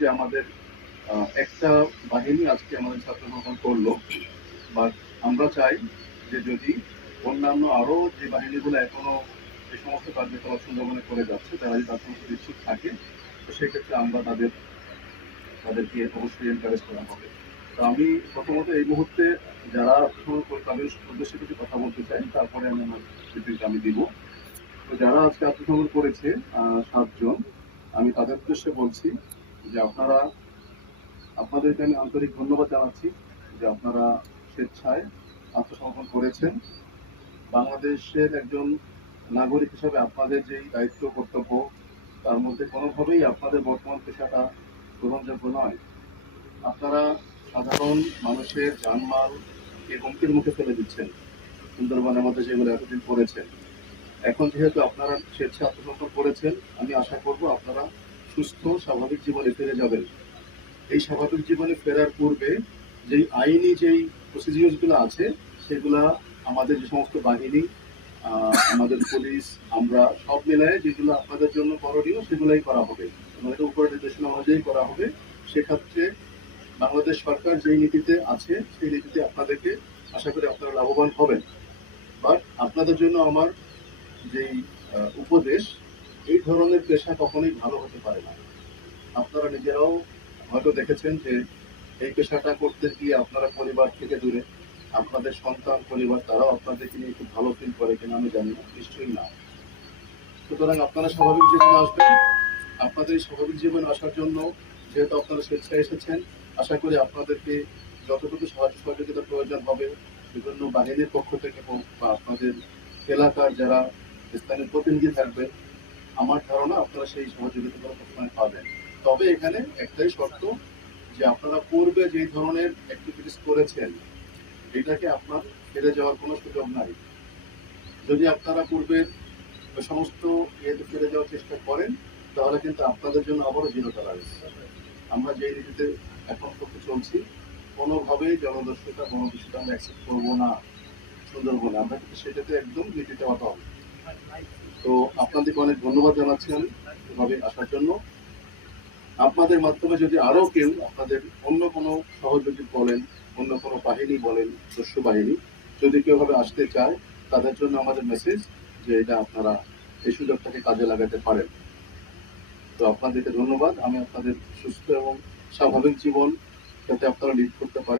যে আমাদের একটা বাহিনী আজকে আমাদের ছাত্র সংগঠন করলো, বাট আমরা চাই যে যদি অন্যান্য আরো যে বাহিনীগুলো এখনো এই সমস্ত কার্যকলাপ সুন্দরবনে করে যাচ্ছে তারা যদি তার সঙ্গে ইচ্ছুক থাকে, তো সেক্ষেত্রে আমরা তাদেরকে অবশ্যই এনকারেজ করা হবে। তো আমি প্রথমত এই মুহূর্তে যারা তাদের উদ্দেশ্যে কিছু কথা বলতে চাই, তারপরে আমি আমার বিবৃতি আমি দিব। তো যারা আজকে আত্মসমর্পণ করেছে 7 জন, আমি তাদের উদ্দেশ্যে বলছি যে আপনাদেরকে আমি আন্তরিক ধন্যবাদ জানাচ্ছি যে আপনারা স্বেচ্ছায় আত্মসমর্পণ করেছেন। বাংলাদেশের একজন নাগরিক হিসাবে আপনাদের যেই দায়িত্ব কর্তব্য, তার মধ্যে কোনোভাবেই আপনাদের বর্তমান পেশাটা গ্রহণযোগ্য নয়। আপনারা সাধারণ মানুষের জানমালকে হুমকির মুখে ফেলে দিচ্ছেন সুন্দরবনের মধ্যে, যেগুলো এতদিন করেছেন। এখন যেহেতু আপনারা স্বেচ্ছা আত্মসমর্পণ করেছেন, আমি আশা করব আপনারা সুস্থ স্বাভাবিক জীবনে ফিরে যাবেন। এই স্বাভাবিক জীবনে ফেরার পূর্বে যেই প্রসিডিউরগুলো আছে, সেগুলা আমাদের যে সমস্ত বাহিনী, আমাদের পুলিশ, আমরা সব মিলায়ে যেগুলো আপনাদের জন্য করণীয় সেগুলাই করা হবে, আমাদের উপরের নির্দেশনা অনুযায়ী করা হবে। সেক্ষেত্রে বাংলাদেশ সরকার যেই নীতিতে আছে সেই নীতিতে আপনাদেরকে আশা করি আপনারা লাভবান হবেন। বাট আপনাদের জন্য আমার যেই উপদেশ, এই ধরনের পেশা কখনোই ভালো হতে পারে না। আপনারা নিজেরাও হয়তো দেখেছেন যে এই পেশাটা করতে গিয়ে আপনারা পরিবার থেকে দূরে, আপনাদের সন্তান পরিবার তারাও আপনাদেরকে নিয়ে খুব ভালো ফিল করে কিনা আমি জানি না, নিশ্চয়ই না। সুতরাং আপনারা স্বাভাবিক জীবনে আসবেন। আপনাদের এই স্বাভাবিক জীবনে আসার জন্য যেহেতু আপনারা স্বেচ্ছায় এসেছেন, আশা করি আপনাদেরকে যতটুকু সাহায্য সহযোগিতার প্রয়োজন হবে বিভিন্ন বাহিনীর পক্ষ থেকে হোক বা আপনাদের এলাকার যারা স্থানীয় প্রতিনিধি থাকবেন, আমার ধারণা আপনারা সেই সহযোগিতাগুলো সবসময় পাবেন। তবে এখানে একটাই শর্ত, যে আপনারা পূর্বে যে ধরনের অ্যাক্টিভিটিস করেছেন এটাকে আপনার ফিরে যাওয়ার কোনো সুযোগ নাই। যদি আপনারা পূর্বের সমস্ত ইয়েতে ফিরে যাওয়ার চেষ্টা করেন, তাহলে কিন্তু আপনাদের জন্য আবারও জিরো টলারেন্স। আমরা যে নীতিতে এখন করতে চলছি, কোনোভাবেই জনদস্যুতা বনদস্যুতা আমরা অ্যাকসেপ্ট করবো না সুন্দরবনে। আমরা কিন্তু সেটাতে একদম নীতিতে অটল। তো আপনাদেরকে অনেক ধন্যবাদ জানাচ্ছি আমি এভাবে আসার জন্য। আপনাদের মাধ্যমে যদি আরো কেউ আপনাদের অন্য কোনো সহযোগী বলেন, অন্য কোনো বাহিনী বলেন, শস্য বাহিনী, যদি কেউ ভাবে আসতে চায়, তাদের জন্য আমাদের মেসেজ যে এটা আপনারা এই সুযোগটাকে কাজে লাগাতে পারেন। তো আপনাদেরকে ধন্যবাদ। আমি আপনাদের সুস্থ এবং স্বাভাবিক জীবন যাতে আপনারা লিড করতে পারেন